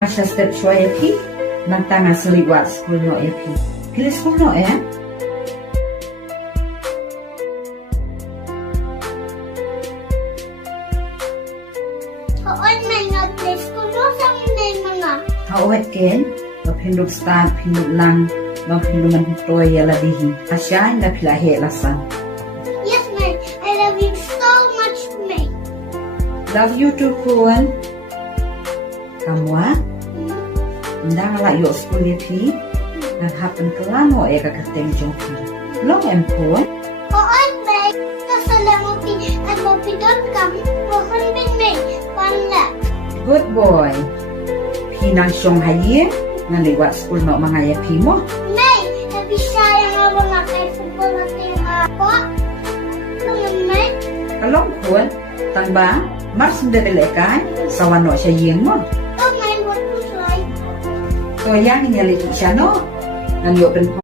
Asya step shwa epi, nantang asli wat school no epi. Pilih school no ya? Hoon man play school no sama mga. Hawet ken, pinduk start, pinduk lang, pinduk man toy yala dihi. Asya na pila he lasan. Yes, man. I love you so much, mate. Love you too, Phin. Kamu ah? Ndang ala yo school epi, nang happen kelamo eka kateng joki. Long em Phin. Hoon man, Saleh mo Donkam, Rohan bin mate, panla. Good boy. Pinang siyong haye, nang liwat school no mga epi mo. Mate, tapi sayang ako nga kay football natin ako. Naman, mate. Kalong Phin, tangba, mars ndedelekay, sawan no siya yeng mo. Oh, mate, what was like? So yang nyali siya no, nang yo